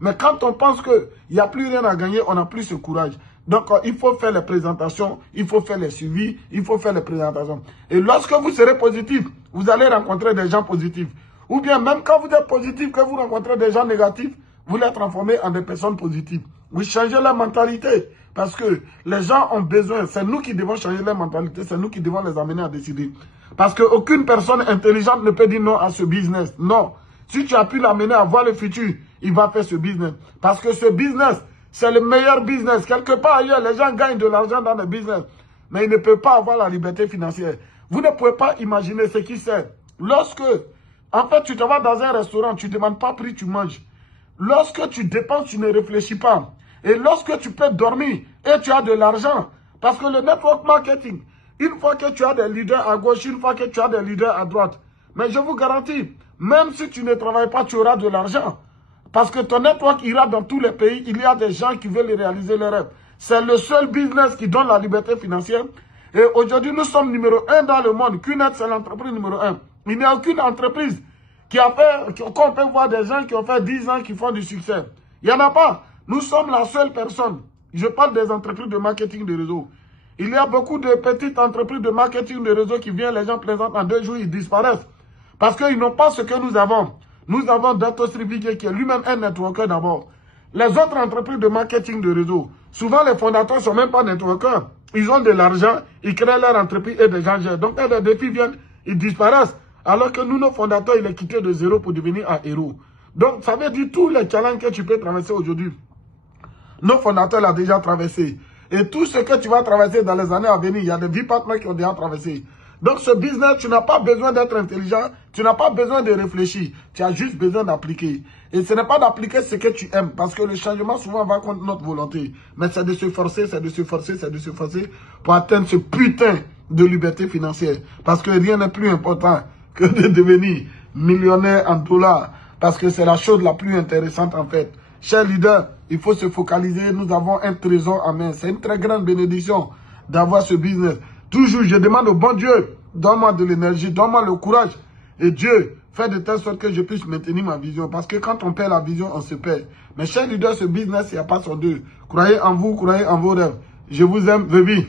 Mais quand on pense qu'il n'y a plus rien à gagner, on n'a plus ce courage. Donc, il faut faire les présentations, il faut faire les suivis, il faut faire les présentations. Et lorsque vous serez positif, vous allez rencontrer des gens positifs. Ou bien, même quand vous êtes positif, que vous rencontrez des gens négatifs, vous les transformez en des personnes positives. Vous changez leur mentalité. Parce que les gens ont besoin, c'est nous qui devons changer leur mentalité, c'est nous qui devons les amener à décider. Parce qu'aucune personne intelligente ne peut dire non à ce business. Non. Si tu as pu l'amener à voir le futur, il va faire ce business. Parce que ce business, c'est le meilleur business. Quelque part ailleurs, les gens gagnent de l'argent dans le business. Mais ils ne peuvent pas avoir la liberté financière. Vous ne pouvez pas imaginer ce qui c'est. Lorsque, en fait, tu te vas dans un restaurant, tu ne demandes pas prix, tu manges. Lorsque tu dépenses, tu ne réfléchis pas. Et lorsque tu peux dormir et tu as de l'argent, parce que le network marketing, une fois que tu as des leaders à gauche, une fois que tu as des leaders à droite, mais je vous garantis, même si tu ne travailles pas, tu auras de l'argent. Parce que ton network ira dans tous les pays, il y a des gens qui veulent réaliser leurs rêves. C'est le seul business qui donne la liberté financière. Et aujourd'hui, nous sommes numéro 1 dans le monde. QNET, c'est l'entreprise numéro 1. Il n'y a aucune entreprise qui a fait, qu'on peut voir des gens qui ont fait 10 ans qui font du succès. Il n'y en a pas. Nous sommes la seule personne. Je parle des entreprises de marketing de réseau. Il y a beaucoup de petites entreprises de marketing de réseau qui viennent, les gens présentent en 2 jours, ils disparaissent. Parce qu'ils n'ont pas ce que nous avons. Nous avons Dato Srivige qui est lui-même un networker d'abord. Les autres entreprises de marketing de réseau, souvent les fondateurs ne sont même pas networkers. Ils ont de l'argent, ils créent leur entreprise et des gens gèrent. Donc quand les défis viennent, ils disparaissent. Alors que nous, nos fondateurs, ils ont quitté de zéro pour devenir un héros. Donc ça veut dire tous les challenges que tu peux traverser aujourd'hui. Nos fondateurs l'ont déjà traversé. Et tout ce que tu vas traverser dans les années à venir, il y a des vies partenaires qui ont déjà traversé. Donc ce business, tu n'as pas besoin d'être intelligent, tu n'as pas besoin de réfléchir, tu as juste besoin d'appliquer. Et ce n'est pas d'appliquer ce que tu aimes, parce que le changement souvent va contre notre volonté. Mais c'est de se forcer, c'est de se forcer, c'est de se forcer pour atteindre ce putain de liberté financière. Parce que rien n'est plus important que de devenir millionnaire en dollars. Parce que c'est la chose la plus intéressante en fait. Chers leaders, il faut se focaliser. Nous avons un trésor en main. C'est une très grande bénédiction d'avoir ce business. Toujours, je demande au bon Dieu, donne-moi de l'énergie, donne-moi le courage. Et Dieu, fait de telle sorte que je puisse maintenir ma vision. Parce que quand on perd la vision, on se perd. Mais chers leaders, ce business, il n'y a pas son deux. Croyez en vous, croyez en vos rêves. Je vous aime, baby.